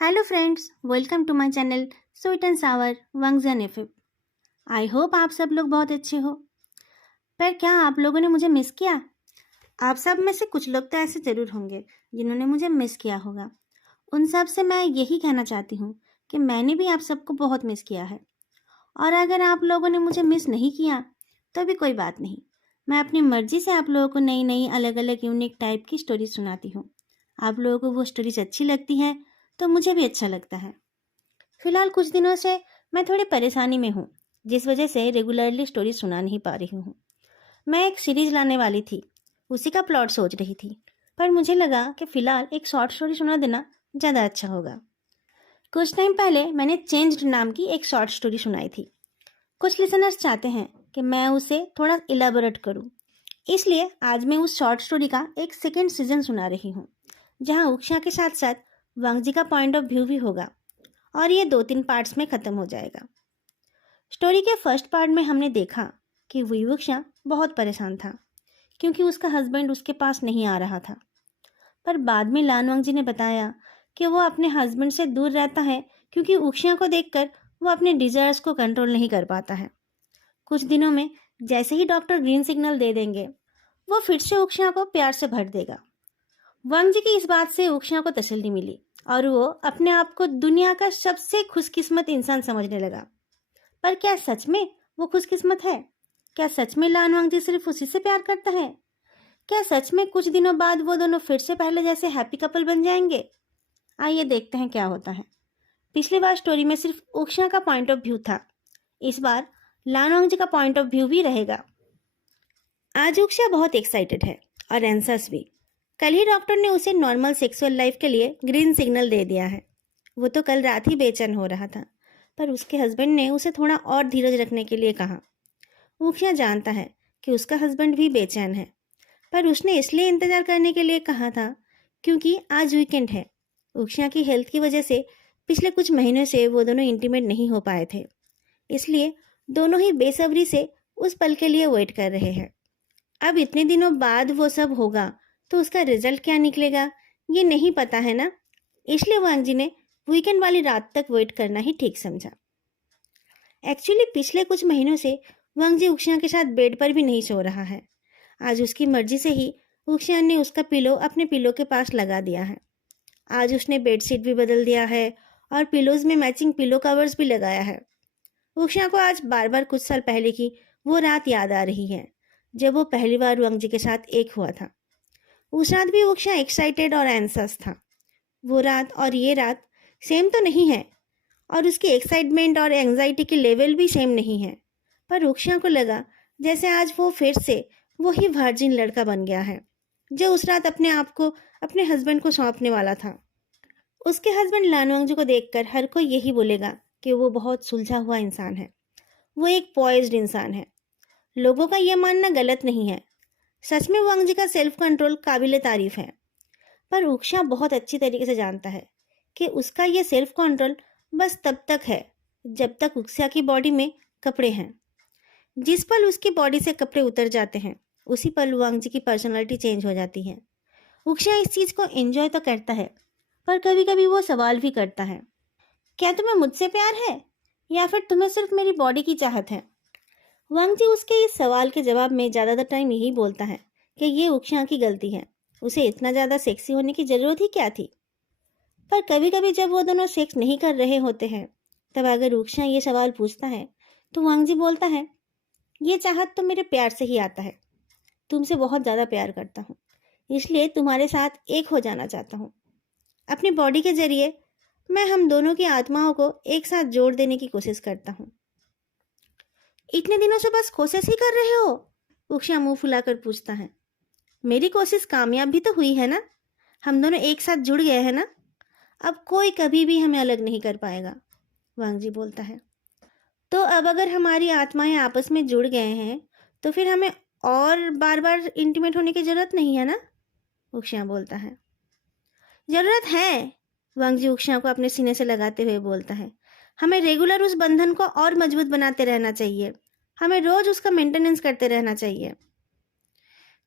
Hello friends, welcome to my channel sweet and sour वंगजन FM. I hope आप सब लोग बहुत अच्छे हो। पर क्या आप लोगों ने मुझे मिस किया? आप सब में से कुछ लोग तो ऐसे ज़रूर होंगे जिन्होंने मुझे मिस किया होगा। उन सब से मैं यही कहना चाहती हूँ कि मैंने भी आप सबको बहुत मिस किया है। और अगर आप लोगों ने मुझे मिस नहीं किया तो भी कोई बात नहीं। मैं अपनी मर्जी से आप लोगों को नई नई अलग अलग यूनिक टाइप की स्टोरी सुनाती हूँ। आप लोगों को वो स्टोरीज अच्छी लगती हैं तो मुझे भी अच्छा लगता है। फिलहाल कुछ दिनों से मैं थोड़ी परेशानी में हूँ, जिस वजह से रेगुलरली स्टोरी सुना नहीं पा रही हूँ। मैं एक सीरीज लाने वाली थी, उसी का प्लॉट सोच रही थी, पर मुझे लगा कि फ़िलहाल एक शॉर्ट स्टोरी सुना देना ज़्यादा अच्छा होगा। कुछ टाइम पहले मैंने चेंज्ड नाम की एक शॉर्ट स्टोरी सुनाई थी। कुछ लिसनर्स चाहते हैं कि मैं उसे थोड़ा इलाबोरेट करूँ, इसलिए आज मैं उस शॉर्ट स्टोरी का एक सेकेंड सीजन सुना रही हूँ, जहाँ उक्षां के साथ साथ वांगजी का पॉइंट ऑफ व्यू भी होगा और ये 2-3 पार्ट्स में ख़त्म हो जाएगा। स्टोरी के फर्स्ट पार्ट में हमने देखा कि विवक्षा बहुत परेशान था क्योंकि उसका हस्बैंड उसके पास नहीं आ रहा था। पर बाद में लानवंग जी ने बताया कि वो अपने हस्बैंड से दूर रहता है क्योंकि उक्षिया को देखकर वो अपने डिजायर्स को कंट्रोल नहीं कर पाता है। कुछ दिनों में जैसे ही डॉक्टर ग्रीन सिग्नल दे देंगे, वो फिर से उक्षिया को प्यार से भर देगा। वांग जी की इस बात से उक्षिया को तसल्ली मिली और वो अपने आप को दुनिया का सबसे खुशकिस्मत इंसान समझने लगा। पर क्या सच में वो खुशकिस्मत है? क्या सच में लानवांग जी सिर्फ उसी से प्यार करता है? क्या सच में कुछ दिनों बाद वो दोनों फिर से पहले जैसे हैप्पी कपल बन जाएंगे? आइए देखते हैं क्या होता है। पिछली बार स्टोरी में सिर्फ उक्षणा का पॉइंट ऑफ व्यू था, इस बार लानवांग जी का पॉइंट ऑफ व्यू भी रहेगा। आज उक्षा बहुत एक्साइटेड है और एंसर्स भी। कल ही डॉक्टर ने उसे नॉर्मल सेक्सुअल लाइफ के लिए ग्रीन सिग्नल दे दिया है। वो तो कल रात ही बेचैन हो रहा था, पर उसके हस्बैंड ने उसे थोड़ा और धीरज रखने के लिए कहा। उखिया जानता है कि उसका हस्बैंड भी बेचैन है, पर उसने इसलिए इंतजार करने के लिए कहा था क्योंकि आज वीकेंड है। उखिया की हेल्थ की वजह से पिछले कुछ महीनों से वो दोनों इंटीमेट नहीं हो पाए थे, इसलिए दोनों ही बेसब्री से उस पल के लिए वेट कर रहे हैं। अब इतने दिनों बाद वो सब होगा तो उसका रिजल्ट क्या निकलेगा ये नहीं पता है ना, इसलिए वांग जी ने वीकेंड वाली रात तक वेट करना ही ठीक समझा। एक्चुअली पिछले कुछ महीनों से वांग जी उक्षिया के साथ बेड पर भी नहीं सो रहा है। आज उसकी मर्जी से ही उक्षिया ने उसका पिलो अपने पिलो के पास लगा दिया है। आज उसने बेडशीट भी बदल दिया है और पिलोज में मैचिंग पिलो कवर्स भी लगाया है। उक्षिया को आज बार बार कुछ साल पहले की वो रात याद आ रही है जब वो पहली बार वांग जी के साथ एक हुआ था। उस रात भी उक्षिया एक्साइटेड और एंसस था। वो रात और ये रात सेम तो नहीं है और उसकी एक्साइटमेंट और एंजाइटी की लेवल भी सेम नहीं है, पर रुक्षिया को लगा जैसे आज वो फिर से वही वर्जिन लड़का बन गया है जो उस रात अपने आप को अपने हस्बैंड को सौंपने वाला था। उसके हस्बैंड लानवांगजू को देखकर हर कोई यही बोलेगा कि वो बहुत सुलझा हुआ इंसान है, वो एक पॉइज्ड इंसान है। लोगों का यह मानना गलत नहीं है। सच में वांगजी का सेल्फ कंट्रोल काबिले तारीफ है, पर उक्षा बहुत अच्छी तरीके से जानता है कि उसका यह सेल्फ कंट्रोल बस तब तक है जब तक उक्षा की बॉडी में कपड़े हैं। जिस पल उसकी बॉडी से कपड़े उतर जाते हैं उसी पल वांग जी की पर्सनालिटी चेंज हो जाती है। उक्षा इस चीज़ को एंजॉय तो करता है, पर कभी कभी वो सवाल भी करता है, क्या तुम्हें मुझसे प्यार है या फिर तुम्हें सिर्फ मेरी बॉडी की चाहत है? वांग जी उसके इस सवाल के जवाब में ज़्यादातर टाइम यही बोलता है कि ये उक्षा की गलती है, उसे इतना ज़्यादा सेक्सी होने की ज़रूरत ही क्या थी। पर कभी कभी जब वो दोनों सेक्स नहीं कर रहे होते हैं, तब अगर उक्षा ये सवाल पूछता है तो वांग जी बोलता है, ये चाहत तो मेरे प्यार से ही आता है। तुमसे बहुत ज़्यादा प्यार करता हूँ, इसलिए तुम्हारे साथ एक हो जाना चाहता हूँ। अपनी बॉडी के जरिए मैं हम दोनों की आत्माओं को एक साथ जोड़ देने की कोशिश करता हूँ। इतने दिनों से बस कोशिश ही कर रहे हो? उक्षा मुंह फुलाकर पूछता है। मेरी कोशिश कामयाब भी तो हुई है ना, हम दोनों एक साथ जुड़ गए हैं ना, अब कोई कभी भी हमें अलग नहीं कर पाएगा, वांग जी बोलता है। तो अब अगर हमारी आत्माएं आपस में जुड़ गए हैं तो फिर हमें और बार बार इंटीमेट होने की जरूरत नहीं है ना, उक्षिया बोलता है। जरूरत है, वांग जी उक्षिया को अपने सीने से लगाते हुए बोलता है। हमें रेगुलर उस बंधन को और मजबूत बनाते रहना चाहिए, हमें रोज उसका मेंटेनेंस करते रहना चाहिए।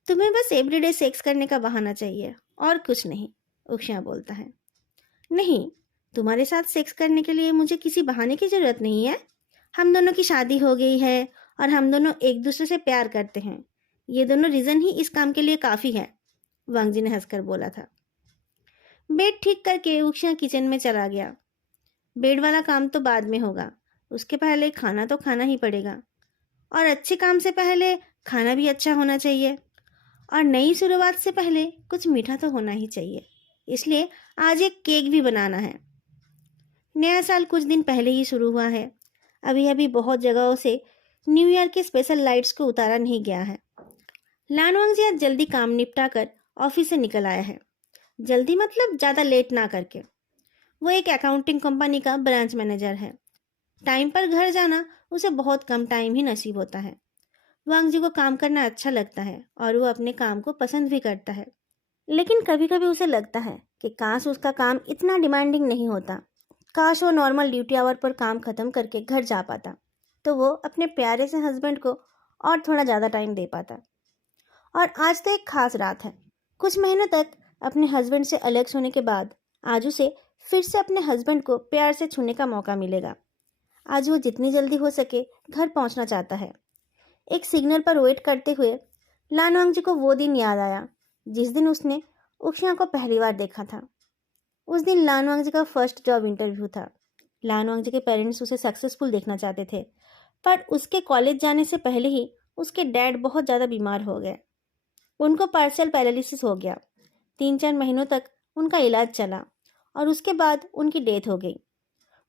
तुम्हें बस एवरीडे सेक्स करने का बहाना चाहिए और कुछ नहीं, उक्षिया बोलता है। नहीं, तुम्हारे साथ सेक्स करने के लिए मुझे किसी बहाने की ज़रूरत नहीं है। हम दोनों की शादी हो गई है और हम दोनों एक दूसरे से प्यार करते हैं। ये दोनों रीज़न ही इस काम के लिए काफ़ी है, वांग जी ने हंसकर बोला था। बेड ठीक करके उषा किचन में चला गया। बेड वाला काम तो बाद में होगा, उसके पहले खाना तो खाना ही पड़ेगा। और अच्छे काम से पहले खाना भी अच्छा होना चाहिए। और नई शुरुआत से पहले कुछ मीठा तो होना ही चाहिए। इसलिए आज एक केक भी बनाना है। नया साल कुछ दिन पहले ही शुरू हुआ है। अभी अभी बहुत जगहों से न्यू ईयर के स्पेशल लाइट्स को उतारा नहीं गया है। लानवांग जी आज जल्दी काम निपटा कर ऑफिस से निकल आया है। जल्दी मतलब ज़्यादा लेट ना करके। वो एक अकाउंटिंग कंपनी का ब्रांच मैनेजर है। टाइम पर घर जाना उसे बहुत कम टाइम ही नसीब होता है। वांग जी को काम करना अच्छा लगता है और वो अपने काम को पसंद भी करता है। लेकिन कभी कभी उसे लगता है कि काश उसका काम इतना डिमांडिंग नहीं होता। काश वो नॉर्मल ड्यूटी आवर पर काम खत्म करके घर जा पाता, तो वो अपने प्यारे से हस्बैंड को और थोड़ा ज़्यादा टाइम दे पाता। और आज तो एक खास रात है। कुछ महीनों तक अपने हस्बैंड से अलग होने के बाद आज उसे फिर से अपने हस्बैंड को प्यार से छूने का मौका मिलेगा। आज वो जितनी जल्दी हो सके घर पहुंचना चाहता है। एक सिग्नल पर वेट करते हुए लानवांग जी को वो दिन याद आया जिस दिन उसने उषा को पहली बार देखा था। उस दिन लानवांग जी का फर्स्ट जॉब इंटरव्यू था। लानवांग जी के पेरेंट्स उसे सक्सेसफुल देखना चाहते थे, पर उसके कॉलेज जाने से पहले ही उसके डैड बहुत ज़्यादा बीमार हो गए। उनको पार्शियल पैरालिसिस हो गया। 3-4 महीनों तक उनका इलाज चला और उसके बाद उनकी डेथ हो गई।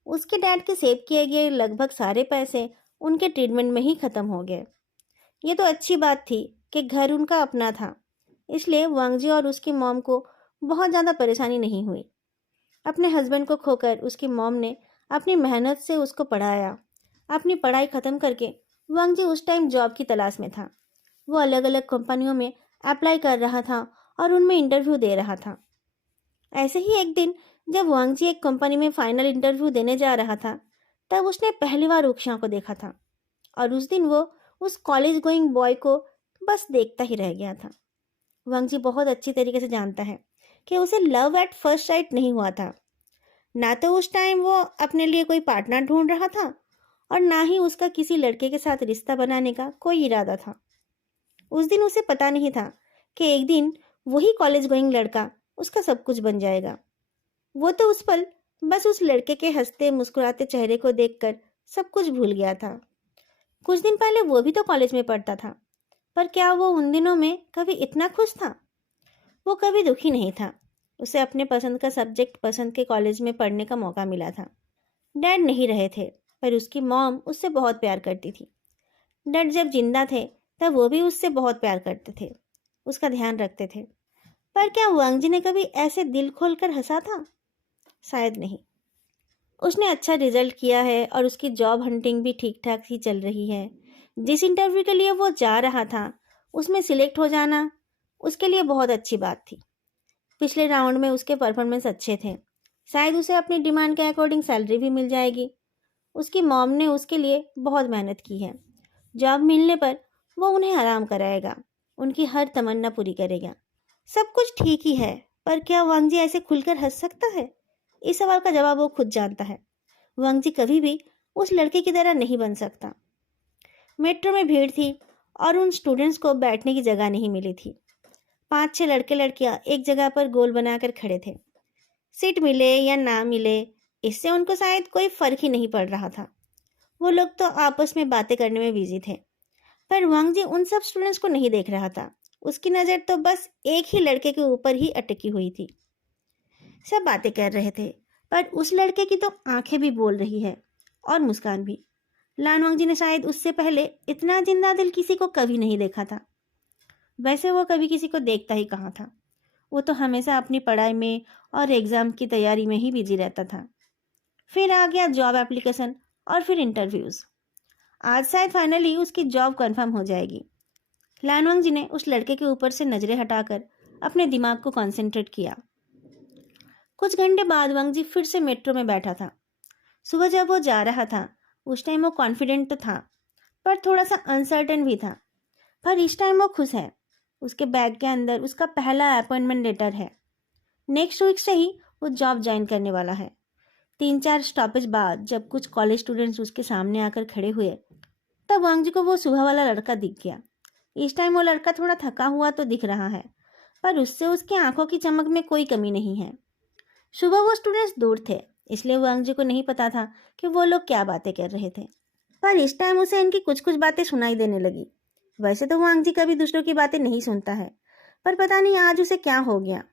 उसके डैड के सेव किए गए लगभग सारे पैसे उनके ट्रीटमेंट में ही ख़त्म हो गए। ये तो अच्छी बात थी कि घर उनका अपना था, इसलिए वांग जी और उसकी मॉम को बहुत ज़्यादा परेशानी नहीं हुई। अपने हस्बैंड को खोकर उसकी मॉम ने अपनी मेहनत से उसको पढ़ाया। अपनी पढ़ाई ख़त्म करके वांग जी उस टाइम जॉब की तलाश में था। वो अलग अलग कंपनियों में अप्लाई कर रहा था और उनमें इंटरव्यू दे रहा था। ऐसे ही एक दिन जब वांग जी एक कंपनी में फाइनल इंटरव्यू देने जा रहा था, तब उसने पहली बार उषा को देखा था। और उस दिन वो उस कॉलेज गोइंग बॉय को बस देखता ही रह गया था। वांग जी बहुत अच्छी तरीके से जानता है कि उसे लव एट फर्स्ट साइट नहीं हुआ था। ना तो उस टाइम वो अपने लिए कोई पार्टनर ढूंढ रहा था और ना ही उसका किसी लड़के के साथ रिश्ता बनाने का कोई इरादा था। उस दिन उसे पता नहीं था कि एक दिन वही कॉलेज गोइंग लड़का उसका सब कुछ बन जाएगा। वो तो उस पल बस उस लड़के के हंसते मुस्कुराते चेहरे को देखकर सब कुछ भूल गया था। कुछ दिन पहले वो भी तो कॉलेज में पढ़ता था, पर क्या वो उन दिनों में कभी इतना खुश था? वो कभी दुखी नहीं था। उसे अपने पसंद का सब्जेक्ट पसंद के कॉलेज में पढ़ने का मौका मिला था। डैड नहीं रहे थे, पर उसकी मॉम उससे बहुत प्यार करती थी। डैड जब जिंदा थे तब वो भी उससे बहुत प्यार करते थे, उसका ध्यान रखते थे। पर क्या वांग जी ने कभी ऐसे दिल खोलकर हंसा था? शायद नहीं। उसने अच्छा रिजल्ट किया है और उसकी जॉब हंटिंग भी ठीक ठाक ही चल रही है। जिस इंटरव्यू के लिए वो जा रहा था उसमें सिलेक्ट हो जाना उसके लिए बहुत अच्छी बात थी। पिछले राउंड में उसके परफॉर्मेंस अच्छे थे। शायद उसे अपनी डिमांड के अकॉर्डिंग सैलरी भी मिल जाएगी। उसकी मॉम ने उसके लिए बहुत मेहनत की है। जॉब मिलने पर वो उन्हें आराम कराएगा, उनकी हर तमन्ना पूरी करेगा। सब कुछ ठीक ही है, पर क्या वांग जी ऐसे खुलकर हंस सकता है? इस सवाल का जवाब वो खुद जानता है। वांग जी कभी भी उस लड़के की तरह नहीं बन सकता। मेट्रो में भीड़ थी और उन स्टूडेंट्स को बैठने की जगह नहीं मिली थी। 5-6 लड़के लड़कियां एक जगह पर गोल बनाकर खड़े थे। सीट मिले या ना मिले, इससे उनको शायद कोई फर्क ही नहीं पड़ रहा था। वो लोग तो आपस में बातें करने में बिजी थे। पर वांग जी उन सब स्टूडेंट्स को नहीं देख रहा था। उसकी नज़र तो बस एक ही लड़के के ऊपर ही अटकी हुई थी। सब बातें कर रहे थे, पर उस लड़के की तो आंखें भी बोल रही है और मुस्कान भी। लानवांग जी ने शायद उससे पहले इतना जिंदा दिल किसी को कभी नहीं देखा था। वैसे वो कभी किसी को देखता ही कहाँ था। वो तो हमेशा अपनी पढ़ाई में और एग्ज़ाम की तैयारी में ही बिजी रहता था। फिर आ गया जॉब एप्लीकेशन और फिर इंटरव्यूज़। आज शायद फाइनली उसकी जॉब कंफर्म हो जाएगी। लानवांग जी ने उस लड़के के ऊपर से नज़रें हटाकर अपने दिमाग को कंसंट्रेट किया। कुछ घंटे बाद वांग जी फिर से मेट्रो में बैठा था। सुबह जब वो जा रहा था उस टाइम वो कॉन्फिडेंट तो था, पर थोड़ा सा अनसर्टेन भी था। पर इस टाइम वो खुश है। उसके बैग के अंदर उसका पहला अपॉइंटमेंट लेटर है। नेक्स्ट वीक से ही वो जॉब ज्वाइन करने वाला है। 3-4 स्टॉपेज बाद जब कुछ कॉलेज स्टूडेंट्स उसके सामने आकर खड़े हुए, तब वांग जी को वो सुबह वाला लड़का दिख गया। इस टाइम वो लड़का थोड़ा थका हुआ तो दिख रहा है, पर उससे उसकी आंखों की चमक में कोई कमी नहीं है। सुबह वो स्टूडेंट्स दूर थे, इसलिए वांग जी को नहीं पता था कि वो लोग क्या बातें कर रहे थे, पर इस टाइम उसे इनकी कुछ कुछ बातें सुनाई देने लगी। वैसे तो वांग जी कभी दूसरों की बातें नहीं सुनता है, पर पता नहीं आज उसे क्या हो गया।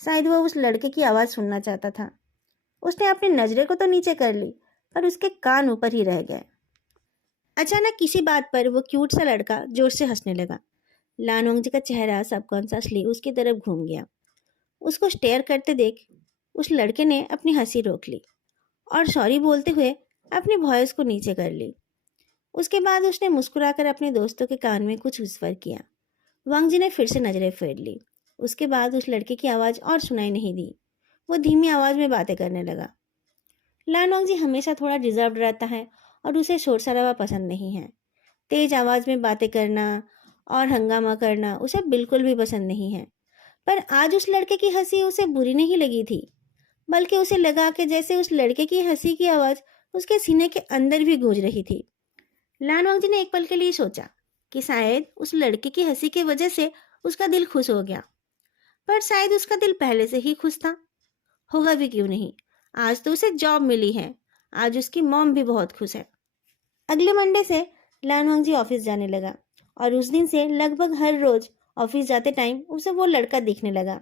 शायद वो उस लड़के की आवाज़ सुनना चाहता था। उसने अपनी नजरें को तो नीचे कर ली, पर उसके कान ऊपर ही रह गए। अचानक किसी बात पर वो क्यूट सा लड़का जोर से हंसने लगा। लानोंग जी का चेहरा सबकॉन्शियसली उसकी तरफ घूम गया। उसको स्टेयर करते देख उस लड़के ने अपनी हंसी रोक ली और सॉरी बोलते हुए अपनी वॉइस को नीचे कर ली। उसके बाद उसने मुस्कुराकर अपने दोस्तों के कान में कुछ विस्पर किया। वांग जी ने फिर से नजरें फेर ली। उसके बाद उस लड़के की आवाज़ और सुनाई नहीं दी। वो धीमी आवाज़ में बातें करने लगा। लानोंग जी हमेशा थोड़ा रिजर्व रहता है और उसे शोर शराबा पसंद नहीं है। तेज आवाज़ में बातें करना और हंगामा करना उसे बिल्कुल भी पसंद नहीं है। पर आज उस लड़के की हंसी उसे बुरी नहीं लगी थी, बल्कि उसे लगा कि जैसे उस लड़के की हंसी की आवाज़ उसके सीने के अंदर भी गूंज रही थी। लानोंग जी ने एक पल के लिए सोचा कि शायद उस लड़के की हंसी की वजह से उसका दिल खुश हो गया, पर शायद उसका दिल पहले से ही खुश था। होगा भी क्यों नहीं, आज तो उसे जॉब मिली है। आज उसकी मॉम भी बहुत खुश है। अगले मंडे से लानोंग जी ऑफिस जाने लगा और उस दिन से लगभग हर रोज ऑफिस जाते टाइम उसे वो लड़का दिखने लगा।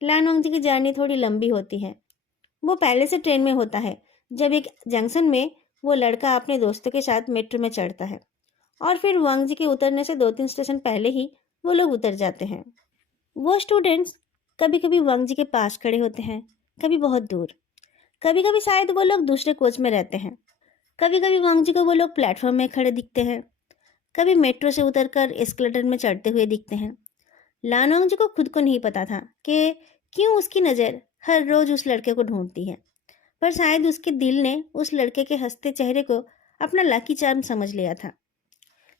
लानोंग जी की जर्नी थोड़ी लंबी होती है। वो पहले से ट्रेन में होता है जब एक जंक्शन में वो लड़का अपने दोस्तों के साथ मेट्रो में चढ़ता है और फिर वांग जी के उतरने से 2-3 स्टेशन पहले ही वो लोग उतर जाते हैं। वो स्टूडेंट्स कभी कभी वांग जी के पास खड़े होते हैं, कभी बहुत दूर, कभी कभी शायद वो लोग दूसरे कोच में रहते हैं, कभी कभी वांग जी को वो लोग प्लेटफॉर्म में खड़े दिखते हैं, कभी मेट्रो से उतरकर एस्केलेटर में चढ़ते हुए दिखते हैं। लानोंग जी को खुद को नहीं पता था कि क्यों उसकी नज़र हर रोज उस लड़के को ढूंढती है, पर शायद उसके दिल ने उस लड़के के हंसते चेहरे को अपना लकी चार्म समझ लिया था।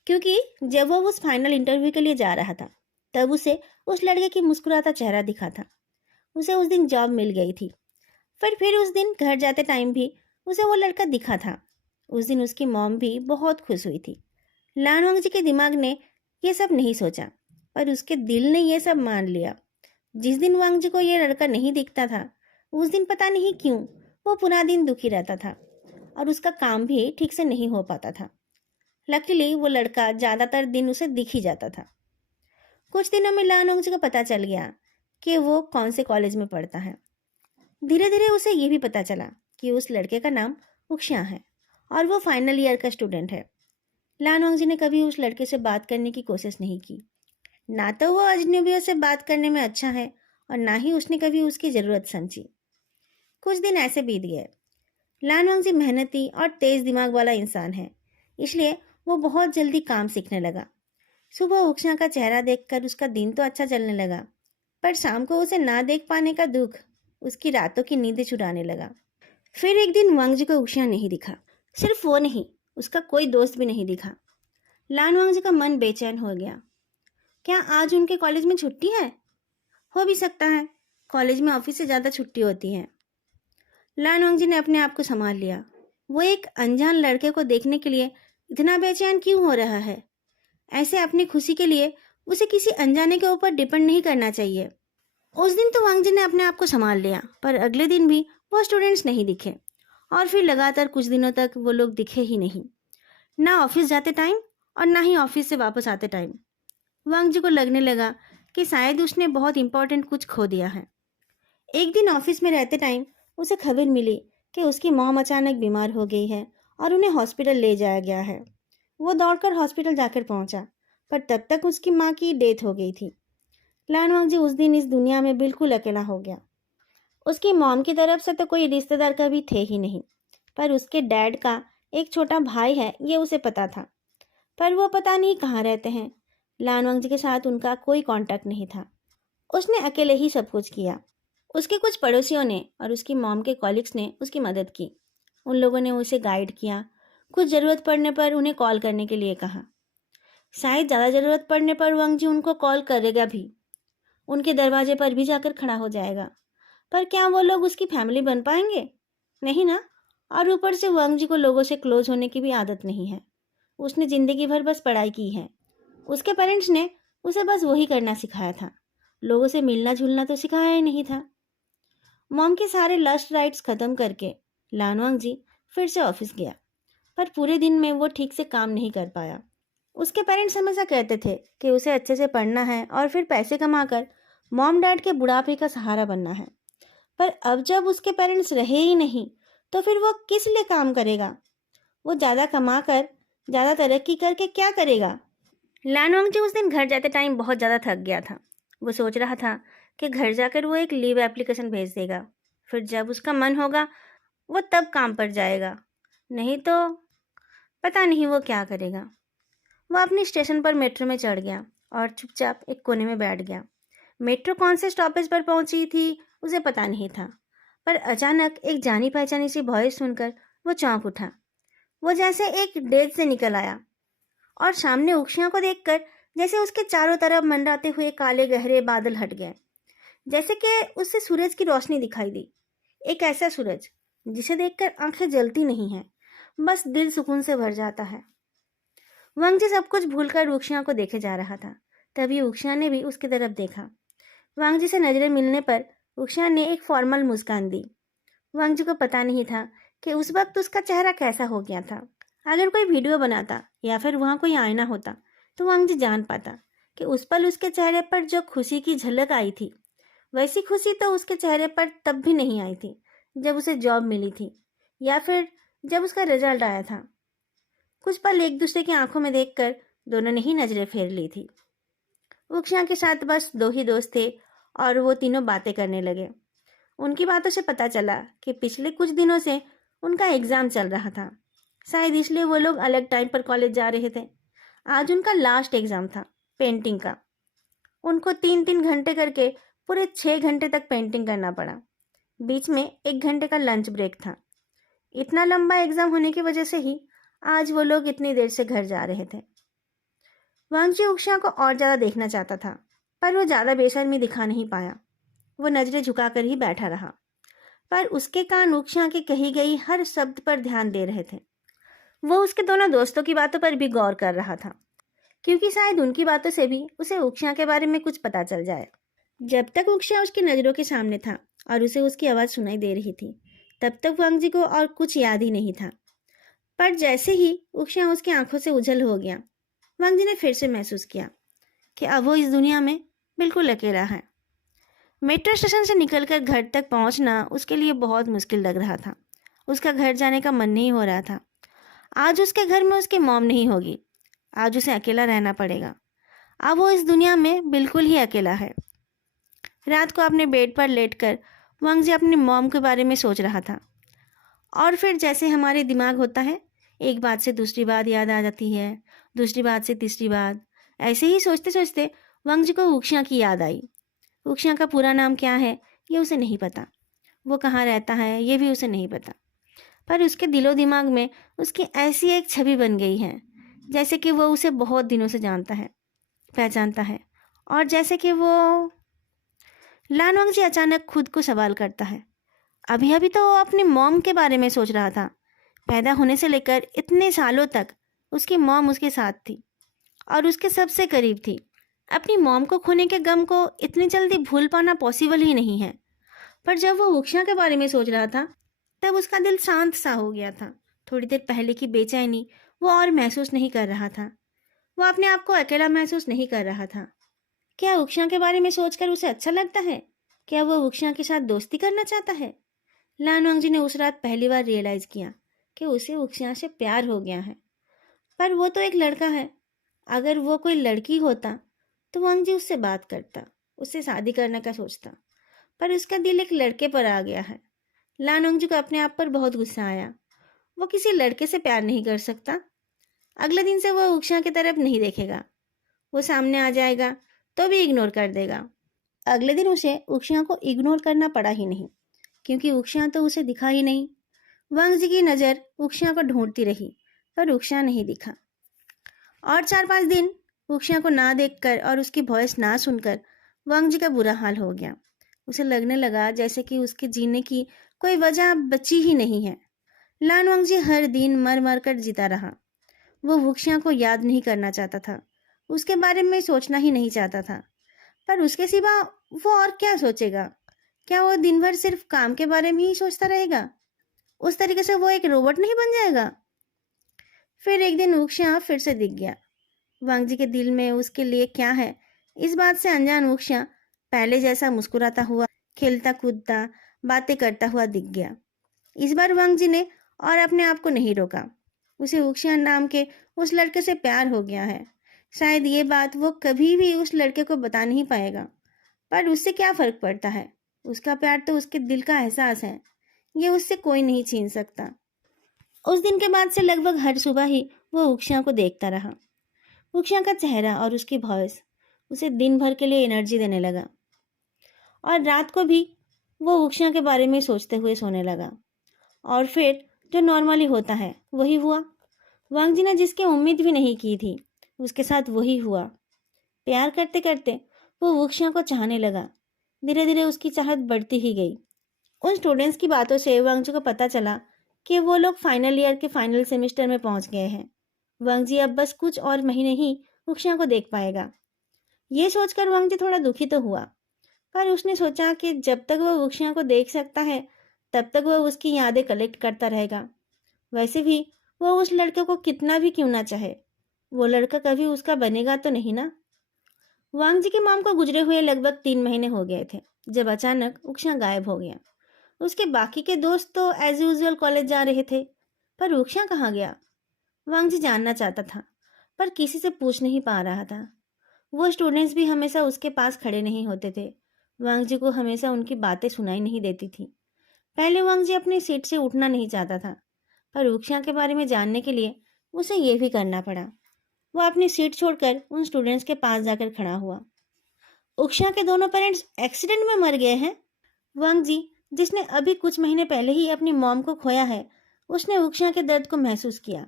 क्योंकि जब वो उस फाइनल इंटरव्यू के लिए जा रहा था, तब उसे उस लड़के की मुस्कुराता चेहरा दिखा था। उसे उस दिन जॉब मिल गई थी, पर फिर उस दिन घर जाते टाइम भी उसे वो लड़का दिखा था। उस दिन उसकी मॉम भी बहुत खुश हुई थी। लानोंग जी के दिमाग ने ये सब नहीं सोचा, पर उसके दिल ने ये सब मान लिया। जिस दिन वांग जी को ये लड़का नहीं दिखता था, उस दिन पता नहीं क्यों वो पूरा दिन दुखी रहता था और उसका काम भी ठीक से नहीं हो पाता था। लकीली वो लड़का ज़्यादातर दिन उसे दिख ही जाता था। कुछ दिनों में लानोंग जी को पता चल गया कि वो कौन से कॉलेज में पढ़ता है। धीरे धीरे उसे ये भी पता चला कि उस लड़के का नाम उक्ष्या है और वो फाइनल ईयर का स्टूडेंट है। लानोंग जी ने कभी उस लड़के से बात करने की कोशिश नहीं की। ना तो वो अजनबियों से बात करने में अच्छा है और ना ही उसने कभी उसकी ज़रूरत समझी। कुछ दिन ऐसे बीत गए। लानोंग जी मेहनती और तेज दिमाग वाला इंसान है, इसलिए वो बहुत जल्दी काम सीखने लगा। सुबह उक्ष्या का चेहरा देखकर उसका दिन तो अच्छा चलने लगा, पर शाम को उसे ना देख पाने का दुख उसकी रातों की नींद चुराने लगा। फिर एक दिन वांग जी को उक्ष्या नहीं दिखा। सिर्फ वो नहीं, उसका कोई दोस्त भी नहीं दिखा। लानोंग जी का मन बेचैन हो गया। क्या आज उनके कॉलेज में छुट्टी है? हो भी सकता है, कॉलेज में ऑफिस से ज़्यादा छुट्टी होती है। लानोंग जी ने अपने आप को संभाल लिया। वो एक अनजान लड़के को देखने के लिए इतना बेचैन क्यों हो रहा है? ऐसे अपनी खुशी के लिए उसे किसी अनजाने के ऊपर डिपेंड नहीं करना चाहिए। उस दिन तो वांग जी ने अपने आप को संभाल लिया, पर अगले दिन भी वो स्टूडेंट्स नहीं दिखे और फिर लगातार कुछ दिनों तक वो लोग दिखे ही नहीं, ना ऑफिस जाते टाइम और ना ही ऑफिस से वापस आते टाइम। वांग जी को लगने लगा कि शायद उसने बहुत इंपॉर्टेंट कुछ खो दिया है। एक दिन ऑफिस में रहते टाइम उसे खबर मिली कि उसकी मॉम अचानक बीमार हो गई है और उन्हें हॉस्पिटल ले जाया गया है। वो दौड़कर हॉस्पिटल जाकर पहुंचा, पर तब तक उसकी माँ की डेथ हो गई थी। लानोंग जी उस दिन इस दुनिया में बिल्कुल अकेला हो गया। उसकी मॉम की तरफ से तो कोई रिश्तेदार कभी थे ही नहीं, पर उसके डैड का एक छोटा भाई है ये उसे पता था, पर वो पता नहीं कहाँ रहते हैं। लानोंग जी के साथ उनका कोई कांटेक्ट नहीं था। उसने अकेले ही सब कुछ किया। उसके कुछ पड़ोसियों ने और उसकी मॉम के कॉलिग्स ने उसकी मदद की। उन लोगों ने उसे गाइड किया, कुछ ज़रूरत पड़ने पर उन्हें कॉल करने के लिए कहा। शायद ज़्यादा ज़रूरत पड़ने पर वांग जी उनको कॉल करेगा भी, उनके दरवाजे पर भी जाकर खड़ा हो जाएगा। पर क्या वो लोग उसकी फैमिली बन पाएंगे? नहीं ना। और ऊपर से वांग जी को लोगों से क्लोज होने की भी आदत नहीं है। उसने ज़िंदगी भर बस पढ़ाई की है। उसके पेरेंट्स ने उसे बस वही करना सिखाया था, लोगों से मिलना जुलना तो सिखाया ही नहीं था। मॉम के सारे लस्ट राइट्स ख़त्म करके लानवांग जी फिर से ऑफिस गया, पर पूरे दिन में वो ठीक से काम नहीं कर पाया। उसके पेरेंट्स हमेशा कहते थे कि उसे अच्छे से पढ़ना है और फिर पैसे कमाकर मॉम डैड के बुढ़ापे का सहारा बनना है। पर अब जब उसके पेरेंट्स रहे ही नहीं, तो फिर वो किस लिए काम करेगा? वो ज़्यादा कमा कर, ज़्यादा तरक्की करके क्या करेगा? लानवांग जी उस दिन घर जाते टाइम बहुत ज़्यादा थक गया था। वो सोच रहा था कि घर जाकर वो एक लीव एप्लीकेशन भेज देगा, फिर जब उसका मन होगा वो तब काम पर जाएगा, नहीं तो पता नहीं वो क्या करेगा। वह अपनी स्टेशन पर मेट्रो में चढ़ गया और चुपचाप एक कोने में बैठ गया। मेट्रो कौन से स्टॉपेज पर पहुंची थी उसे पता नहीं था, पर अचानक एक जानी पहचानी सी वॉइस सुनकर वो चौंक उठा। वो जैसे एक डेज से निकल आया और सामने उक्षिया को देखकर जैसे उसके चारों तरफ मंडराते हुए काले गहरे बादल हट गए, जैसे कि उससे सूरज की रोशनी दिखाई दी। एक ऐसा सूरज जिसे देखकर आंखें जलती नहीं हैं, बस दिल सुकून से भर जाता है। वांग जी सब कुछ भूलकर उक्षिया को देखे जा रहा था। तभी उक्षिया ने भी उसकी तरफ देखा। वांग जी से नजरें मिलने पर उक्षिया ने एक फॉर्मल मुस्कान दी। वांग जी को पता नहीं था कि उस वक्त उसका चेहरा कैसा हो गया था। अगर कोई वीडियो बनाता या फिर वहाँ कोई आईना होता तो वांग जी जान पाता कि उस पल उसके चेहरे पर जो खुशी की झलक आई थी, वैसी खुशी तो उसके चेहरे पर तब भी नहीं आई थी जब उसे जॉब मिली थी या फिर जब उसका रिजल्ट आया था। कुछ पल एक दूसरे की आंखों में देखकर दोनों ने ही नजरें फेर ली थी। उक्षिया के साथ बस दो ही दोस्त थे और वो तीनों बातें करने लगे। उनकी बातों से पता चला कि पिछले कुछ दिनों से उनका एग्ज़ाम चल रहा था, शायद इसलिए वो लोग अलग टाइम पर कॉलेज जा रहे थे। आज उनका लास्ट एग्ज़ाम था, पेंटिंग का। उनको 3-3 घंटे करके पूरे 6 घंटे तक पेंटिंग करना पड़ा। बीच में 1 घंटे का लंच ब्रेक था। इतना लंबा एग्ज़ाम होने की वजह से ही आज वो लोग इतनी देर से घर जा रहे थे। वांगजी उक्षिया को और ज़्यादा देखना चाहता था, पर वो ज़्यादा बेशर्मी दिखा नहीं पाया। वो नजरें झुकाकर ही बैठा रहा, पर उसके कान उक्षिया की कही गई हर शब्द पर ध्यान दे रहे थे। वो उसके दोनों दोस्तों की बातों पर भी गौर कर रहा था, क्योंकि शायद उनकी बातों से भी उसे उक्षिया के बारे में कुछ पता चल जाए। जब तक उक्षिया उसकी नज़रों के सामने था और उसे उसकी आवाज़ सुनाई दे रही थी, तब तक वांगजी को और कुछ याद ही नहीं था। पर जैसे ही उक्षिया उसकी आंखों से उजल हो गया, वांगजी ने फिर से महसूस किया कि अब वो इस दुनिया में बिल्कुल अकेला है। मेट्रो स्टेशन से निकलकर घर तक पहुंचना उसके लिए बहुत मुश्किल लग रहा था। उसका घर जाने का मन नहीं हो रहा था। आज उसके घर में उसकी मॉम नहीं होगी। आज उसे अकेला रहना पड़ेगा। अब वो इस दुनिया में बिल्कुल ही अकेला है। रात को अपने बेड पर लेटकर वांगजी अपनी मॉम के बारे में सोच रहा था। और फिर जैसे हमारे दिमाग होता है, एक बात से दूसरी बात याद आ जाती है, दूसरी बात से तीसरी बात। ऐसे ही सोचते सोचते वांगजी को उक्षिया की याद आई। उक्षिया का पूरा नाम क्या है ये उसे नहीं पता। वो कहाँ रहता है ये भी उसे नहीं पता। पर उसके दिलो दिमाग में उसकी ऐसी एक छवि बन गई है, जैसे कि वो उसे बहुत दिनों से जानता है, पहचानता है। और जैसे कि वो लानवांग जी अचानक खुद को सवाल करता है, अभी अभी तो वो अपनी मॉम के बारे में सोच रहा था। पैदा होने से लेकर इतने सालों तक उसकी मॉम उसके साथ थी और उसके सबसे करीब थी। अपनी मॉम को खोने के गम को इतनी जल्दी भूल पाना पॉसिबल ही नहीं है। पर जब वो उक्षिया के बारे में सोच रहा था, तब उसका दिल शांत सा हो गया था। थोड़ी देर पहले की बेचैनी वो और महसूस नहीं कर रहा था। वो अपने आप को अकेला महसूस नहीं कर रहा था। क्या उक्षिया के बारे में सोचकर उसे अच्छा लगता है? क्या वो उक्षिया के साथ दोस्ती करना चाहता है? लानवांग जी ने उस रात पहली बार रियलाइज़ किया कि उसे उक्षिया से प्यार हो गया है। पर वो तो एक लड़का है। अगर वो कोई लड़की होता तो वांग जी उससे बात करता, उससे शादी करने का सोचता। पर उसका दिल एक लड़के पर आ गया है। लानवांग जी को अपने आप पर बहुत गुस्सा आया। वो किसी लड़के से प्यार नहीं कर सकता। अगले दिन से वो उक्षिया की तरफ नहीं देखेगा। वो सामने आ जाएगा तो भी इग्नोर कर देगा। अगले दिन उसे उक्षिया को इग्नोर करना पड़ा ही नहीं, क्योंकि उक्षिया तो उसे दिखा ही नहीं। वांग जी की नज़र उक्षिया को ढूंढती रही, पर उक्षिया नहीं दिखा। और 4-5 दिन उक्षिया को ना देखकर और उसकी वॉइस ना सुनकर वांग जी का बुरा हाल हो गया। उसे लगने लगा जैसे कि उसके जीने की कोई वजह बची ही नहीं है। लान वांगजी हर दिन मर मर कर जीता रहा। वो वुक्शिया को याद नहीं करना चाहता था, उसके बारे में सोचना ही नहीं चाहता था। पर उसके सिवा वो और क्या सोचेगा? क्या वो दिन भर सिर्फ काम के बारे में ही सोचता रहेगा? उस तरीके से वो एक रोबोट नहीं बन जाएगा? फिर एक दिन वुक्शिया फिर से दिख गया। वांगजी के दिल में उसके लिए क्या है, इस बात से अनजान वुक्शिया पहले जैसा मुस्कुराता हुआ, खेलता कूदता, बातें करता हुआ दिख गया। इस बार वांगजी ने और अपने आप को नहीं रोका। उसे वुक्शिया नाम के उस लड़के से प्यार हो गया है। शायद ये बात वो कभी भी उस लड़के को बता नहीं पाएगा, पर उससे क्या फर्क पड़ता है? उसका प्यार तो उसके दिल का एहसास है, ये उससे कोई नहीं छीन सकता। उस दिन के बाद से लगभग हर सुबह ही वो वुक्शिया को देखता रहा। वुक्शिया का चेहरा और उसकी वॉइस उसे दिन भर के लिए एनर्जी देने लगा, और रात को भी वो वुक्शिया के बारे में सोचते हुए सोने लगा। और फिर जो नॉर्मली होता है वही हुआ। वांगजी ने जिसकी उम्मीद भी नहीं की थी, उसके साथ वही हुआ। प्यार करते करते वो वुक्शिया को चाहने लगा। धीरे धीरे उसकी चाहत बढ़ती ही गई। उन स्टूडेंट्स की बातों से वांगजी को पता चला कि वो लोग फाइनल ईयर के फाइनल सेमेस्टर में पहुंच गए हैं। वांगजी अब बस कुछ और महीने ही वुक्शिया को देख पाएगा। ये सोचकर वांगजी थोड़ा दुखी तो हुआ, पर उसने सोचा कि जब तक वह वुक्शिया को देख सकता है तब तक वह उसकी यादें कलेक्ट करता रहेगा। वैसे भी वह उस लड़के को कितना भी क्यों ना चाहे, वो लड़का कभी उसका बनेगा तो नहीं ना। वांगजी की मॉम को गुजरे हुए लगभग 3 महीने हो गए थे जब अचानक वुक्शिया गायब हो गया। उसके बाकी के दोस्त तो एज यूजुअल कॉलेज जा रहे थे, पर वुक्शिया कहाँ गया? वांगजी जानना चाहता था, पर किसी से पूछ नहीं पा रहा था। वो स्टूडेंट्स भी हमेशा उसके पास खड़े नहीं होते थे। वांगजी को हमेशा उनकी बातें सुनाई नहीं देती थी। पहले वांगजी अपनी सीट से उठना नहीं चाहता था, पर वुक्शिया के बारे में जानने के लिए उसे ये भी करना पड़ा। वो अपनी सीट छोड़कर उन स्टूडेंट्स के पास जाकर खड़ा हुआ। वुक्शिया के दोनों पेरेंट्स एक्सीडेंट में मर गए हैं। वांगजी, जिसने अभी कुछ महीने पहले ही अपनी मॉम को खोया है, उसने वुक्शिया के दर्द को महसूस किया।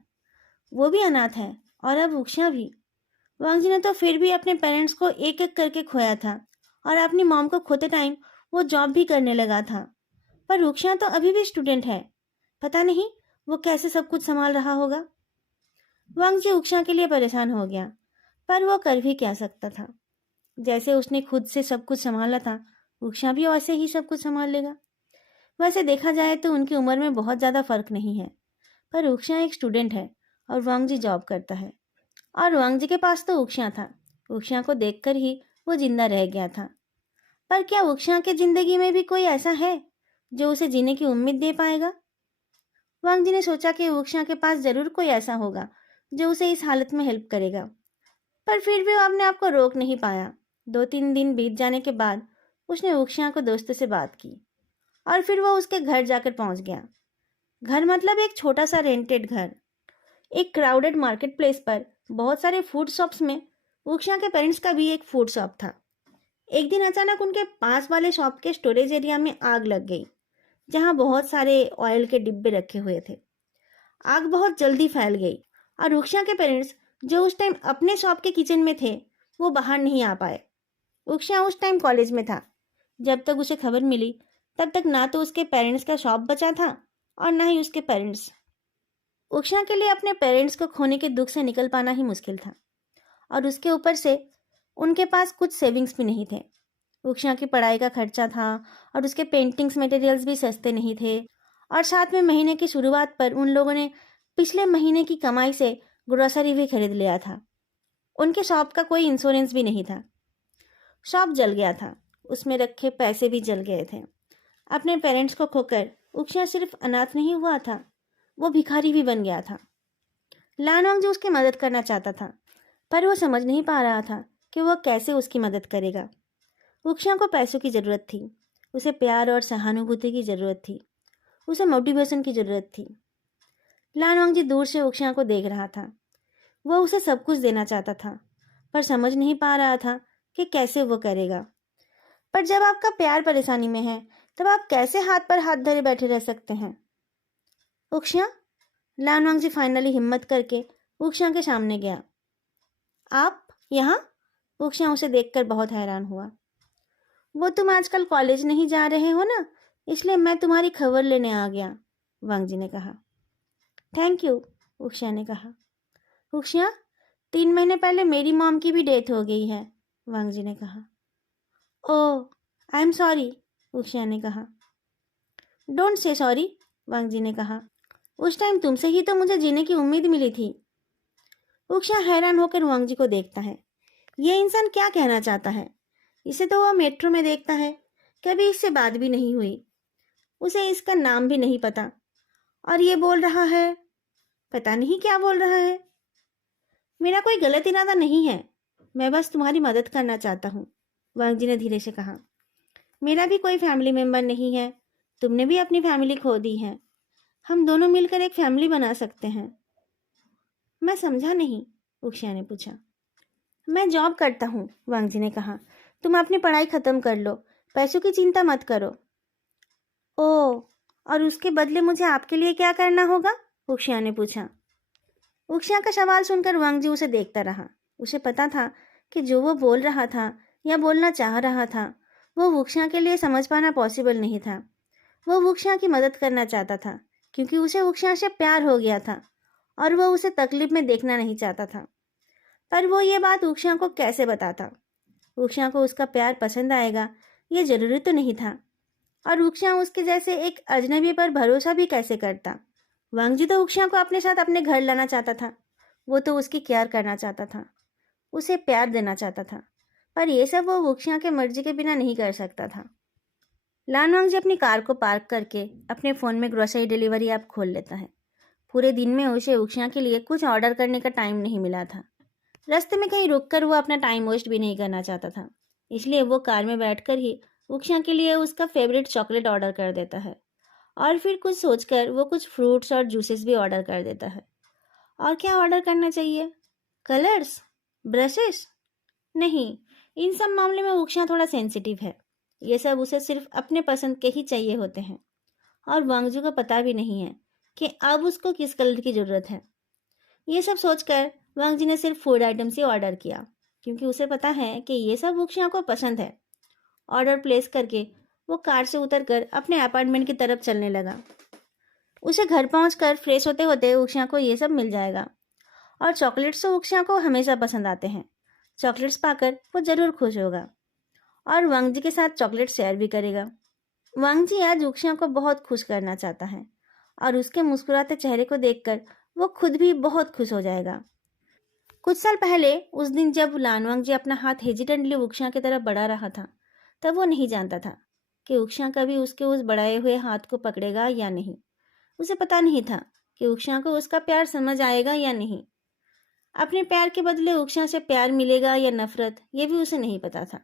वो भी अनाथ है और अब वुक्शिया भी। वांगजी ने तो फिर भी अपने पेरेंट्स को एक एक करके खोया था, और अपनी मॉम को खोते टाइम वो जॉब भी करने लगा था। पर वुक्शिया तो अभी भी स्टूडेंट है। पता नहीं वो कैसे सब कुछ संभाल रहा होगा। वांगजी वुक्शिया के लिए परेशान हो गया, पर वो कर भी क्या सकता था। जैसे उसने खुद से सब कुछ संभाला था, वुक्शिया भी वैसे ही सब कुछ संभाल लेगा। वैसे देखा जाए तो उनकी उम्र में बहुत ज़्यादा फर्क नहीं है, पर वुक्शिया एक स्टूडेंट है और वांगजी जॉब करता है। और वांगजी के पास तो वुक्शिया था। वुक्शिया को देखकर ही वो जिंदा रह गया था। पर क्या वुक्शिया की जिंदगी में भी कोई ऐसा है जो उसे जीने की उम्मीद दे पाएगा? वांगजी ने सोचा कि वुक्शिया के पास जरूर कोई ऐसा होगा जो उसे इस हालत में हेल्प करेगा, पर फिर भी वो अपने आप को रोक नहीं पाया। 2-3 दिन बीत जाने के बाद उसने वुक्शिया को दोस्तों से बात की, और फिर वो उसके घर जाकर पहुंच गया। घर मतलब एक छोटा सा रेंटेड घर। एक क्राउडेड मार्केट प्लेस पर बहुत सारे फूड शॉप्स में वुक्शिया के पेरेंट्स का भी एक फूड शॉप था। एक दिन अचानक उनके पास वाले शॉप के स्टोरेज एरिया में आग लग गई, जहां बहुत सारे ऑयल के डिब्बे रखे हुए थे। आग बहुत जल्दी फैल गई, और वुक्शिया के पेरेंट्स जो उस टाइम अपने शॉप के किचन में थे, वो बाहर नहीं आ पाए। वुक्शिया उस टाइम कॉलेज में था। जब तक उसे खबर मिली तब तक ना तो उसके पेरेंट्स का शॉप बचा था और ना ही उसके पेरेंट्स। वुक्शिया के लिए अपने पेरेंट्स को खोने के दुख से निकल पाना ही मुश्किल था, और उसके ऊपर से उनके पास कुछ सेविंग्स भी नहीं थे। वुक्शिया की पढ़ाई का खर्चा था, और उसके पेंटिंग्स मटेरियल्स भी सस्ते नहीं थे। और साथ में महीने की शुरुआत पर उन लोगों ने पिछले महीने की कमाई से ग्रोसरी भी खरीद लिया था। उनके शॉप का कोई इंश्योरेंस भी नहीं था। शॉप जल गया था, उसमें रखे पैसे भी जल गए थे। अपने पेरेंट्स को खोकर वुक्शिया सिर्फ अनाथ नहीं हुआ था, वो भिखारी भी बन गया था। लानवांग जो उसकी मदद करना चाहता था, पर वो समझ नहीं पा रहा था कि वह कैसे उसकी मदद करेगा। वुक्शिया को पैसों की ज़रूरत थी, उसे प्यार और सहानुभूति की ज़रूरत थी, उसे मोटिवेशन की ज़रूरत थी। लानवांग जी दूर से वुक्शिया को देख रहा था। वह उसे सब कुछ देना चाहता था, पर समझ नहीं पा रहा था कि कैसे वो करेगा। पर जब आपका प्यार परेशानी में है, तब आप कैसे हाथ पर हाथ धरे बैठे रह सकते हैं? वुक्शिया, लानवांग जी फाइनली हिम्मत करके वुक्शिया के सामने गया। आप यहाँ? वुक्शिया उसे देखकर बहुत हैरान हुआ। वो तुम आजकल कॉलेज नहीं जा रहे हो ना, इसलिए मैं तुम्हारी खबर लेने आ गया, वांग जी ने कहा। थैंक यू, उक्षिया ने कहा। उक्षिया, 3 महीने पहले मेरी मॉम की भी डेथ हो गई है, वांग जी ने कहा। ओह, आई एम सॉरी, उक्षिया ने कहा। डोंट से सॉरी, वांग जी ने कहा। उस टाइम तुमसे ही तो मुझे जीने की उम्मीद मिली थी। उक्षिया हैरान होकर वांग जी को देखता है। ये इंसान क्या कहना चाहता है? इसे तो वह मेट्रो में देखता है, कभी इससे बात भी नहीं हुई, उसे इसका नाम भी नहीं पता, और ये बोल रहा है, पता नहीं क्या बोल रहा है। मेरा कोई गलत इरादा नहीं है, मैं बस तुम्हारी मदद करना चाहता हूँ, वांग जी ने धीरे से कहा। मेरा भी कोई फैमिली मेंबर नहीं है, तुमने भी अपनी फैमिली खो दी है, हम दोनों मिलकर एक फैमिली बना सकते हैं। मैं समझा नहीं, उक्षिया ने पूछा। मैं जॉब करता हूँ, वांग जी ने कहा। तुम अपनी पढ़ाई खत्म कर लो, पैसों की चिंता मत करो। ओह, और उसके बदले मुझे आपके लिए क्या करना होगा? उक्षिया ने पूछा। उक्षिया का सवाल सुनकर वांग जी उसे देखता रहा। उसे पता था कि जो वो बोल रहा था या बोलना चाह रहा था, वो उक्षिया के लिए समझ पाना पॉसिबल नहीं था। वो उक्षिया की मदद करना चाहता था, क्योंकि उसे उक्षिया से प्यार हो गया था और वो उसे तकलीफ में देखना नहीं चाहता था। पर वो ये बात उक्षिया को कैसे बताता? उक्षिया को उसका प्यार पसंद आएगा ये जरूरी तो नहीं था, और उक्षिया उसके जैसे एक अजनबी पर भरोसा भी कैसे करता? वांग जी तो उक्षिया को अपने साथ अपने घर लाना चाहता था, वो तो उसकी केयर करना चाहता था, उसे प्यार देना चाहता था, पर यह सब वो उक्षिया के मर्जी के बिना नहीं कर सकता था। लान वांग जी अपनी कार को पार्क करके अपने फ़ोन में ग्रोसरी डिलीवरी ऐप खोल लेता है। पूरे दिन में उसे उक्षिया के लिए कुछ ऑर्डर करने का टाइम नहीं मिला था। रास्ते में कहीं रुककर वो अपना टाइम वेस्ट भी नहीं करना चाहता था, इसलिए वो कार में बैठकर ही उक्षिया के लिए उसका फेवरेट चॉकलेट ऑर्डर कर देता है, और फिर कुछ सोचकर वो कुछ फ्रूट्स और जूसेस भी ऑर्डर कर देता है। और क्या ऑर्डर करना चाहिए? कलर्स? ब्रशेस? नहीं, इन सब मामले में उक्षिया थोड़ा सेंसिटिव है। ये सब उसे सिर्फ अपने पसंद के ही चाहिए होते हैं, और वांगजू को पता भी नहीं है कि अब उसको किस कलर की ज़रूरत है। ये सब सोचकर वांग जी ने सिर्फ फूड आइटम्स ही ऑर्डर किया, क्योंकि उसे पता है कि ये सब उक्षिया को पसंद है। ऑर्डर प्लेस करके वो कार से उतरकर अपने अपार्टमेंट की तरफ चलने लगा। उसे घर पहुंचकर फ्रेश होते होते उक्षिया को ये सब मिल जाएगा, और चॉकलेट्स तो उक्षिया को हमेशा पसंद आते हैं। चॉकलेट्स पाकर वो ज़रूर खुश होगा और वांग जी के साथ चॉकलेट शेयर भी करेगा। वांग जी आज उक्षिया को बहुत खुश करना चाहता है, और उसके मुस्कुराते चेहरे को देखकर वो खुद भी बहुत खुश हो जाएगा। कुछ साल पहले उस दिन जब लानवांग जी अपना हाथ हेजिटेंटली उक्षिया की तरफ बढ़ा रहा था, तब वो नहीं जानता था कि उक्षिया कभी उसके उस बढ़ाए हुए हाथ को पकड़ेगा या नहीं। उसे पता नहीं था कि उक्षिया को उसका प्यार समझ आएगा या नहीं। अपने प्यार के बदले उक्षिया से प्यार मिलेगा या नफरत, ये भी उसे नहीं पता था।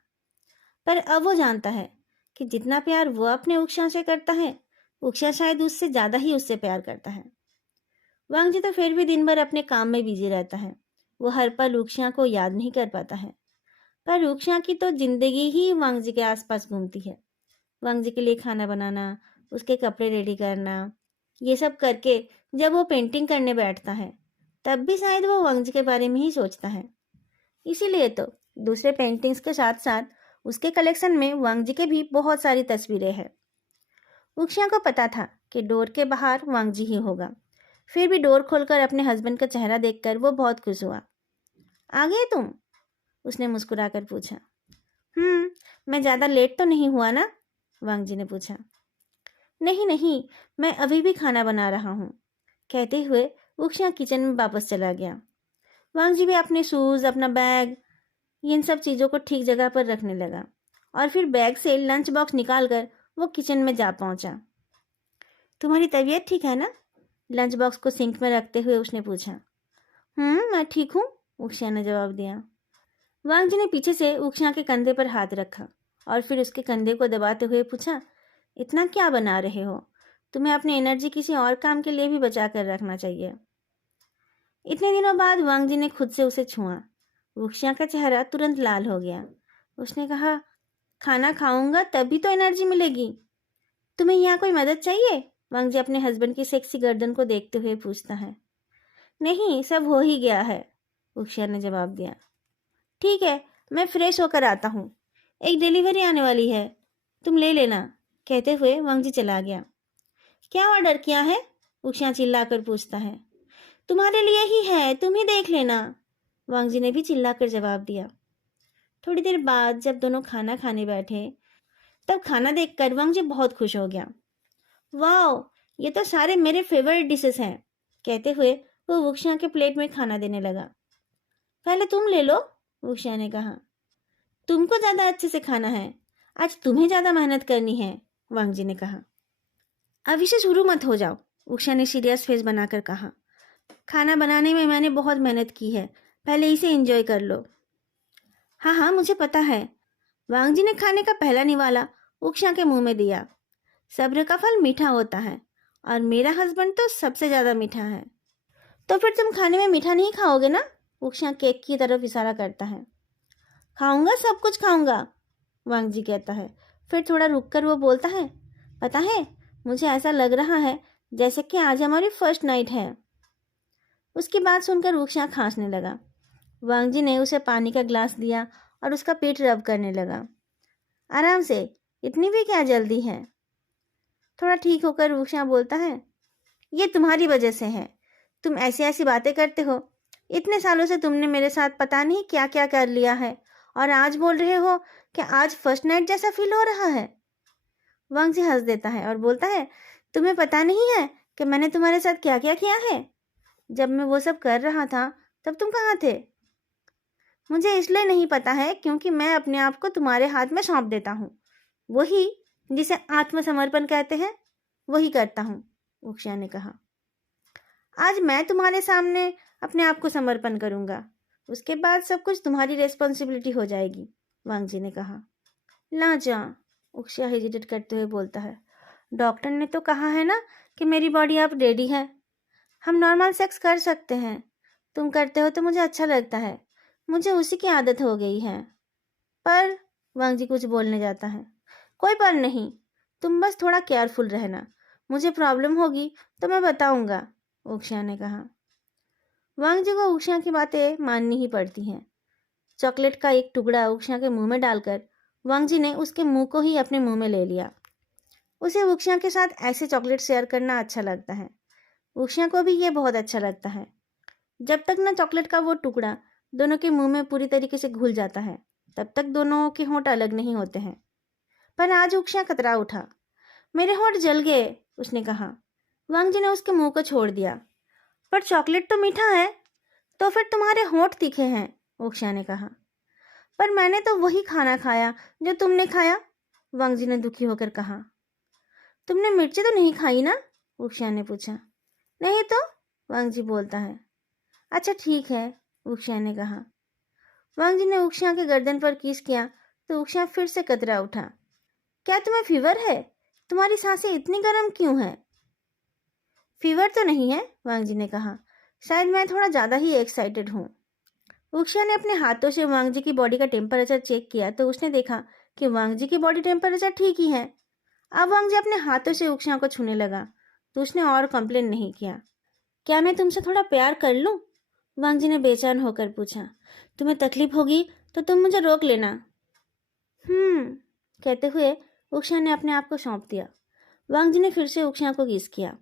पर अब वो जानता है कि जितना प्यार वो अपने उक्षिया से करता है, उक्षिया शायद उससे ज़्यादा ही उससे प्यार करता है। वांग जी तो फिर भी दिन भर अपने काम में बिजी रहता है। वो हर पल उक्षिया को याद नहीं कर पाता है, पर उक्षिया की तो जिंदगी ही वांग जी के आसपास घूमती है। वांग जी के लिए खाना बनाना, उसके कपड़े रेडी करना, ये सब करके जब वो पेंटिंग करने बैठता है, तब भी शायद वो वांग जी के बारे में ही सोचता है। इसीलिए तो दूसरे पेंटिंग्स के साथ साथ उसके कलेक्शन में वांग जी के भी बहुत सारी तस्वीरें हैं। उक्षिया को पता था कि डोर के बाहर वांग जी ही होगा, फिर भी डोर खोलकर अपने हस्बैंड का चेहरा देखकर वो बहुत खुश हुआ। आ गए तुम? उसने मुस्कुराकर पूछा। मैं ज़्यादा लेट तो नहीं हुआ ना? वांग जी ने पूछा। नहीं नहीं, मैं अभी भी खाना बना रहा हूँ, कहते हुए उक्षिया किचन में वापस चला गया। वांग जी भी अपने शूज़, अपना बैग, इन सब चीज़ों को ठीक जगह पर रखने लगा, और फिर बैग से लंच बॉक्स निकालकर वो किचन में जा पहुंचा। तुम्हारी तबीयत ठीक है ना? लंच बॉक्स को सिंक में रखते हुए उसने पूछा। मैं ठीक हूँ, उक्षिया ने जवाब दिया। वांग जी ने पीछे से उक्षिया के कंधे पर हाथ रखा और फिर उसके कंधे को दबाते हुए पूछा, इतना क्या बना रहे हो? तुम्हें अपनी एनर्जी किसी और काम के लिए भी बचा कर रखना चाहिए। इतने दिनों बाद वांग जी ने खुद से उसे छुआ। उक्षिया का चेहरा तुरंत लाल हो गया। उसने कहा, खाना खाऊंगा तभी तो एनर्जी मिलेगी। तुम्हें यहाँ कोई मदद चाहिए? वांग जी अपने हस्बैंड की सेक्सी गर्दन को देखते हुए पूछता है। नहीं, सब हो ही गया है, उक्षिया ने जवाब दिया। ठीक है, मैं फ्रेश होकर आता हूँ। एक डिलीवरी आने वाली है, तुम ले लेना, कहते हुए वांगजी चला गया। क्या ऑर्डर किया है? उषा चिल्लाकर पूछता है। तुम्हारे लिए ही है, तुम ही देख लेना, वांगजी ने भी चिल्लाकर जवाब दिया। थोड़ी देर बाद जब दोनों खाना खाने बैठे तब खाना देखकर वांगजी बहुत खुश हो गया। वाह, ये तो सारे मेरे फेवरेट डिशेस हैं, कहते हुए वो वुक्शिया के प्लेट में खाना देने लगा। पहले तुम ले लो, वुक्शिया ने कहा। तुमको ज्यादा अच्छे से खाना है, आज तुम्हें ज्यादा मेहनत करनी है, वांगजी ने कहा। अभी से शुरू मत हो जाओ, वुक्शिया ने सीरियस फेस बनाकर कहा। खाना बनाने में मैंने बहुत मेहनत की है, पहले इसे एंजॉय कर लो। हाँ हाँ, मुझे पता है, वांगजी ने खाने का पहला निवाला वुक्शिया के मुंह में दिया। सब्र का फल मीठा होता है और मेरा हस्बैंड तो सबसे ज्यादा मीठा है। तो फिर तुम खाने में मीठा नहीं खाओगे ना? वुक्शिया केक की तरफ इशारा करता है। खाऊंगा, सब कुछ खाऊंगा, वांगजी कहता है। फिर थोड़ा रुककर वो बोलता है, पता है, मुझे ऐसा लग रहा है जैसे कि आज हमारी फर्स्ट नाइट है। उसकी बात सुनकर वुक्शिया खांसने लगा। वांगजी ने उसे पानी का ग्लास दिया और उसका पेट रब करने लगा। आराम से, इतनी भी क्या जल्दी है? थोड़ा ठीक होकर वुक्शिया बोलता है, ये तुम्हारी वजह से है, तुम ऐसी ऐसी बातें करते हो। इतने सालों से तुमने मेरे साथ पता नहीं क्या क्या कर लिया है और आज बोल रहे हो कि आज फर्स्ट नाइट जैसा फील हो रहा है। वांगजी हंस देता है और बोलता है, तुम्हें पता नहीं है कि मैंने तुम्हारे साथ क्या क्या किया है? जब मैं वो सब कर रहा था तब तुम कहाँ थे? मुझे इसलिए नहीं पता है क्योंकि मैं अपने आप को तुम्हारे हाथ में सौंप देता हूँ, वही जिसे आत्मसमर्पण कहते हैं, वही करता हूँ, वुक्शिया ने कहा। आज मैं तुम्हारे सामने अपने आप को समर्पण करूंगा, उसके बाद सब कुछ तुम्हारी रेस्पॉन्सिबिलिटी हो जाएगी, वांगजी ने कहा। ला जा, वुक्शिया हेजिटेट करते हुए बोलता है। डॉक्टर ने तो कहा है ना कि मेरी बॉडी अब रेडी है, हम नॉर्मल सेक्स कर सकते हैं। तुम करते हो तो मुझे अच्छा लगता है, मुझे उसी की आदत हो गई है। पर वांगजी कुछ बोलने जाता है। कोई पर नहीं, तुम बस थोड़ा केयरफुल रहना, मुझे प्रॉब्लम होगी तो मैं बताऊंगा, वुक्शिया ने कहा। वांगजी को वुक्शिया की बातें माननी ही पड़ती हैं। चॉकलेट का एक टुकड़ा वुक्शिया के मुंह में डालकर वांगजी ने उसके मुंह को ही अपने मुंह में ले लिया। उसे वुक्शिया के साथ ऐसे चॉकलेट शेयर करना अच्छा लगता है। वुक्शिया को भी ये बहुत अच्छा लगता है। जब तक न चॉकलेट का वो टुकड़ा दोनों के मुंह में पूरी तरीके से घुल जाता है तब तक दोनों के होंठ अलग नहीं होते हैं। पर आज वुक्शिया कतरा उठा। मेरे होंठ जल गए, उसने कहा। वांगजी ने उसके मुंह को छोड़ दिया। पर चॉकलेट तो मीठा है, तो फिर तुम्हारे होंठ तीखे हैं, वुक्शिया ने कहा। पर मैंने तो वही खाना खाया जो तुमने खाया, वांगजी ने दुखी होकर कहा। तुमने मिर्ची तो नहीं खाई ना? वुक्शिया ने पूछा। नहीं तो, वांगजी बोलता है। अच्छा ठीक है, वुक्शिया ने कहा। वांगजी ने वुक्शिया के गर्दन पर किस किया तो वुक्शिया फिर से कतरा उठा। क्या तुम्हें फीवर है? तुम्हारी सांसें इतनी गर्म क्यों हैं? फीवर तो नहीं है, वांगजी ने कहा। शायद मैं थोड़ा ज्यादा ही एक्साइटेड हूँ। वुक्शिया ने अपने हाथों से वांगजी की बॉडी का टेम्परेचर चेक किया तो उसने देखा कि वांगजी की बॉडी टेम्परेचर ठीक ही है। अब वांगजी अपने हाथों से वुक्शिया को छूने लगा तो उसने और कंप्लेन नहीं किया। क्या मैं तुमसे थोड़ा प्यार कर लूं? वांगजी ने बेचैन होकर पूछा। तुम्हें तकलीफ होगी तो तुम मुझे रोक लेना। कहते हुए वुक्शिया ने अपने आप को सौंप दिया। वांगजी ने फिर से वुक्शिया को किस किया,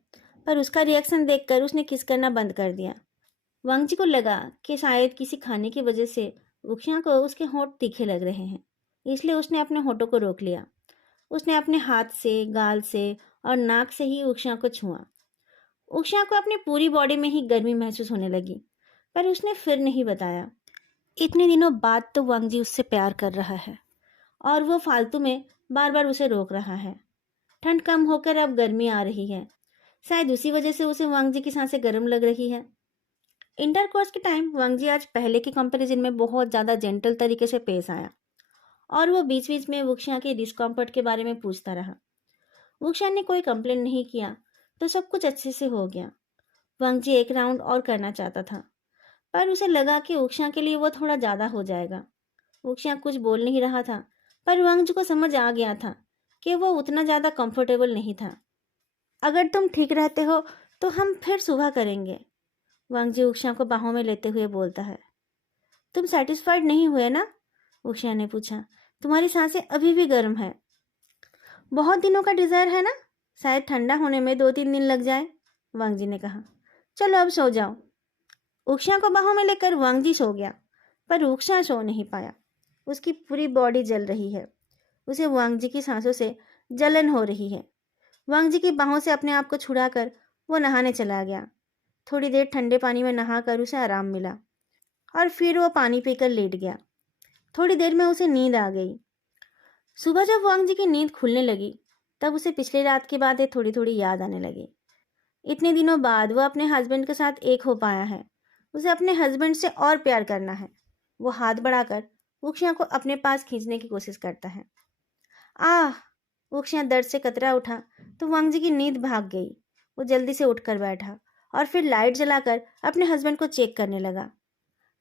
पर उसका रिएक्शन देखकर उसने किस करना बंद कर दिया। वांगजी को लगा कि शायद किसी खाने की वजह से वुक्शिया को उसके होंठ तीखे लग रहे हैं, इसलिए उसने अपने होठों को रोक लिया। उसने अपने हाथ से, गाल से और नाक से ही वुक्शिया को छुआ। वुक्शिया को अपनी पूरी बॉडी में ही गर्मी महसूस होने लगी, पर उसने फिर नहीं बताया। इतने दिनों बाद तो वांगजी उससे प्यार कर रहा है और वो फालतू में बार बार उसे रोक रहा है। ठंड कम होकर अब गर्मी आ रही है, शायद उसी वजह से उसे वांगजी की सांसें गर्म लग रही है। इंटरकोर्स के टाइम वांगजी आज पहले के कंपैरिजन में बहुत ज़्यादा जेंटल तरीके से पेश आया और वो बीच बीच में वुक्शिया के डिस्कम्फर्ट के बारे में पूछता रहा। वुक्शिया ने कोई कंप्लेन नहीं किया तो सब कुछ अच्छे से हो गया। वांगजी एक राउंड और करना चाहता था, पर उसे लगा कि वुक्शिया के लिए वो थोड़ा ज़्यादा हो जाएगा। वुक्शिया कुछ बोल नहीं रहा था, पर वांगजी को समझ आ गया था कि वो उतना ज़्यादा कंफर्टेबल नहीं था। अगर तुम ठीक रहते हो तो हम फिर सुबह करेंगे, वांगजी वुक्शिया को बाहों में लेते हुए बोलता है। तुम सेटिस्फाइड नहीं हुए ना? वुक्शिया ने पूछा। तुम्हारी सांसें अभी भी गर्म है। बहुत दिनों का डिज़ायर है ना, शायद ठंडा होने में 2-3 दिन लग जाए, वांग जी ने कहा। चलो अब सो जाओ। उक्षणा को बाहों में लेकर वांग जी सो गया, पर उक्षणा सो नहीं पाया। उसकी पूरी बॉडी जल रही है। उसे वांग जी की सांसों से जलन हो रही है। वांग जी की बाहों से अपने आप को छुड़ाकर वो नहाने चला गया। थोड़ी देर ठंडे पानी में नहाकर उसे आराम मिला और फिर वो पानी पीकर लेट गया। थोड़ी देर में उसे नींद आ गई। सुबह जब वांग जी की नींद खुलने लगी, तब उसे पिछली रात की बातें थोड़ी थोड़ी याद आने लगी। इतने दिनों बाद वो अपने हस्बैंड के साथ एक हो पाया है। उसे अपने हस्बैंड से और प्यार करना है। वो हाथ बढ़ाकर उक्षणा को अपने पास खींचने की कोशिश करता है। आह! उक्षणा दर्द से कतरा उठा तो वांग जी की नींद भाग गई। वो जल्दी से उठकर बैठा और फिर लाइट जलाकर अपने हस्बैंड को चेक करने लगा।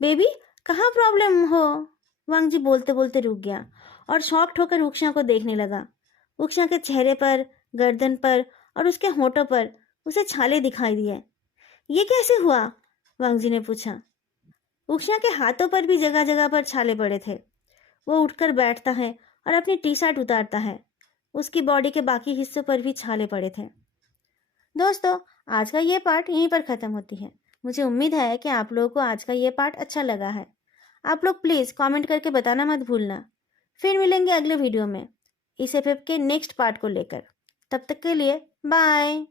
बेबी, कहाँ प्रॉब्लम हो? वांग जी बोलते बोलते रुक गया और शॉक्ड होकर उक्षणा को देखने लगा। उक्षणा के चेहरे पर, गर्दन पर और उसके होठों पर उसे छाले दिखाई दिए। ये कैसे हुआ? वांग जी ने पूछा। उक्षणा के हाथों पर भी जगह जगह पर छाले पड़े थे। वो उठकर बैठता है और अपनी टी शर्ट उतारता है। उसकी बॉडी के बाकी हिस्सों पर भी छाले पड़े थे। दोस्तों, आज का ये पार्ट यहीं पर ख़त्म होती है। मुझे उम्मीद है कि आप लोगों को आज का ये पार्ट अच्छा लगा है। आप लोग प्लीज़ कमेंट करके बताना मत भूलना। फिर मिलेंगे अगले वीडियो में इस एफएफ के नेक्स्ट पार्ट को लेकर। तब तक के लिए बाय।